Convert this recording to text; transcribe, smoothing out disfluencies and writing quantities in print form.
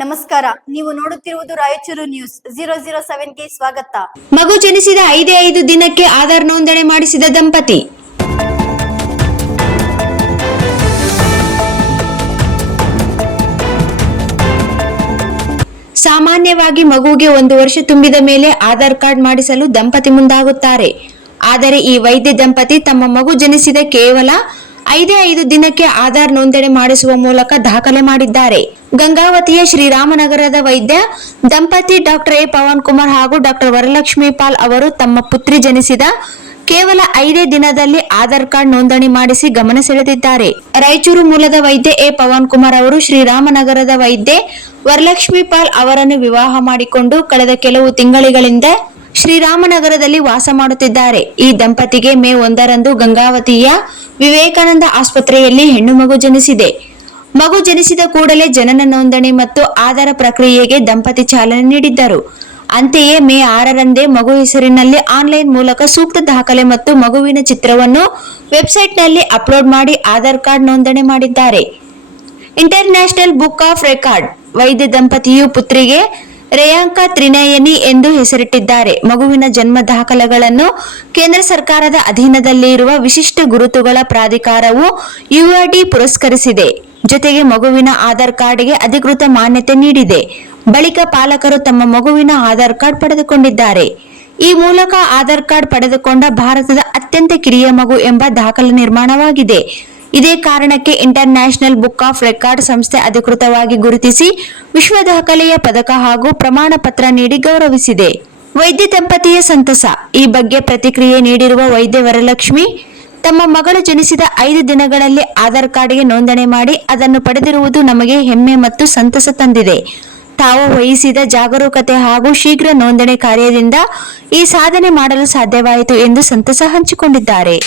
ನಮಸ್ಕಾರ, ನೀವು ನೋಡುತ್ತಿರುವುದು ರಾಯಚೂರು ನ್ಯೂಸ್ 007ಗೆ ಸ್ವಾಗತ. ಮಗು ಜನಿಸಿದ 5 ದಿನಕ್ಕೆ ಆಧಾರ್ ನೋಂದಣಿ ಮಾಡಿಸಿದ ದಂಪತಿ. ಸಾಮಾನ್ಯವಾಗಿ ಮಗುವಿಗೆ 1 ವರ್ಷ ತುಂಬಿದ ಮೇಲೆ ಆಧಾರ್ ಕಾರ್ಡ್ ಮಾಡಿಸಲು ದಂಪತಿ ಮುಂದಾಗುತ್ತಾರೆ. ಆದರೆ ಈ ವೈದ್ಯ ದಂಪತಿ ತಮ್ಮ ಮಗು ಜನಿಸಿದ ಕೇವಲ 5 ದಿನಕ್ಕೆ ಆಧಾರ್ ನೋಂದಣಿ ಮಾಡಿಸುವ ಮೂಲಕ ದಾಖಲೆ ಮಾಡಿದ್ದಾರೆ. ಗಂಗಾವತಿಯ ಶ್ರೀರಾಮನಗರದ ವೈದ್ಯ ದಂಪತಿ ಡಾಕ್ಟರ್ ಎ ಪವನ್ ಕುಮಾರ್ ಹಾಗೂ ಡಾಕ್ಟರ್ ವರಲಕ್ಷ್ಮಿ ಪಾಲ್ ಅವರು ತಮ್ಮ ಪುತ್ರಿ ಜನಿಸಿದ ಕೇವಲ 5 ದಿನದಲ್ಲಿ ಆಧಾರ್ ಕಾರ್ಡ್ ನೋಂದಣಿ ಮಾಡಿಸಿ ಗಮನ ಸೆಳೆದಿದ್ದಾರೆ. ರಾಯಚೂರು ಮೂಲದ ವೈದ್ಯ ಎ ಪವನ್ ಕುಮಾರ್ ಅವರು ಶ್ರೀರಾಮನಗರದ ವೈದ್ಯೆ ವರಲಕ್ಷ್ಮಿ ಪಾಲ್ ಅವರನ್ನು ವಿವಾಹ ಮಾಡಿಕೊಂಡು ಕಳೆದ ಕೆಲವು ತಿಂಗಳಿಂದ ಶ್ರೀರಾಮನಗರದಲ್ಲಿ ವಾಸ ಮಾಡುತ್ತಿದ್ದಾರೆ. ಈ ದಂಪತಿಗೆ ಮೇ 1ರಂದು ಗಂಗಾವತಿಯ ವಿವೇಕಾನಂದ ಆಸ್ಪತ್ರೆಯಲ್ಲಿ ಹೆಣ್ಣು ಮಗು ಜನಿಸಿದೆ. ಮಗು ಜನಿಸಿದ ಕೂಡಲೇ ಜನನ ನೋಂದಣಿ ಮತ್ತು ಆಧಾರ್ ಪ್ರಕ್ರಿಯೆಗೆ ದಂಪತಿ ಚಾಲನೆ ನೀಡಿದ್ದರು. ಅಂತೆಯೇ ಮೇ 6ರಂದೇ ಮಗು ಹೆಸರಿನಲ್ಲಿ ಆನ್ಲೈನ್ ಮೂಲಕ ಸೂಕ್ತ ದಾಖಲೆ ಮತ್ತು ಮಗುವಿನ ಚಿತ್ರವನ್ನು ವೆಬ್ಸೈಟ್ನಲ್ಲಿ ಅಪ್ಲೋಡ್ ಮಾಡಿ ಆಧಾರ್ ಕಾರ್ಡ್ ನೋಂದಣಿ ಮಾಡಿದ್ದಾರೆ. ಇಂಟರ್ನ್ಯಾಷನಲ್ ಬುಕ್ ಆಫ್ ರೆಕಾರ್ಡ್ ವೈದ್ಯ ದಂಪತಿಯು ಪುತ್ರಿಗೆ ರೇಯಾಂಕಾ ತ್ರಿನಯನಿ ಎಂದು ಹೆಸರಿಟ್ಟಿದ್ದಾರೆ. ಮಗುವಿನ ಜನ್ಮ ದಾಖಲೆಗಳನ್ನು ಕೇಂದ್ರ ಸರ್ಕಾರದ ಅಧೀನದಲ್ಲಿರುವ ವಿಶಿಷ್ಟ ಗುರುತುಗಳ ಪ್ರಾಧಿಕಾರವು ಯುಆರ್ಡಿ ಪುರಸ್ಕರಿಸಿದೆ. ಜೊತೆಗೆ ಮಗುವಿನ ಆಧಾರ್ ಕಾರ್ಡ್ಗೆ ಅಧಿಕೃತ ಮಾನ್ಯತೆ ನೀಡಿದೆ. ಬಳಿಕ ಪಾಲಕರು ತಮ್ಮ ಮಗುವಿನ ಆಧಾರ್ ಕಾರ್ಡ್ ಪಡೆದುಕೊಂಡಿದ್ದಾರೆ. ಈ ಮೂಲಕ ಆಧಾರ್ ಕಾರ್ಡ್ ಪಡೆದುಕೊಂಡ ಭಾರತದ ಅತ್ಯಂತ ಕಿರಿಯ ಮಗು ಎಂಬ ದಾಖಲೆ ನಿರ್ಮಾಣವಾಗಿದೆ. ಇದೇ ಕಾರಣಕ್ಕೆ ಇಂಟರ್ನ್ಯಾಷನಲ್ ಬುಕ್ ಆಫ್ ರೆಕಾರ್ಡ್ ಸಂಸ್ಥೆ ಅಧಿಕೃತವಾಗಿ ಗುರುತಿಸಿ ವಿಶ್ವ ದಾಖಲೆಯ ಪದಕ ಹಾಗೂ ಪ್ರಮಾಣ ಪತ್ರ ನೀಡಿ ಗೌರವಿಸಿದೆ. ವೈದ್ಯ ದಂಪತಿಯ ಸಂತಸ. ಈ ಬಗ್ಗೆ ಪ್ರತಿಕ್ರಿಯೆ ನೀಡಿರುವ ವೈದ್ಯ ವರಲಕ್ಷ್ಮಿ, ತಮ್ಮ ಮಗಳು ಜನಿಸಿದ 5 ದಿನಗಳಲ್ಲಿ ಆಧಾರ್ ಕಾರ್ಡ್ಗೆ ನೋಂದಣಿ ಮಾಡಿ ಅದನ್ನು ಪಡೆದಿರುವುದು ನಮಗೆ ಹೆಮ್ಮೆ ಮತ್ತು ಸಂತಸ ತಂದಿದೆ. ತಾವು ವಹಿಸಿದ ಜಾಗರೂಕತೆ ಹಾಗೂ ಶೀಘ್ರ ನೋಂದಣಿ ಕಾರ್ಯದಿಂದ ಈ ಸಾಧನೆ ಮಾಡಲು ಸಾಧ್ಯವಾಯಿತು ಎಂದು ಸಂತಸ ಹಂಚಿಕೊಂಡಿದ್ದಾರೆ.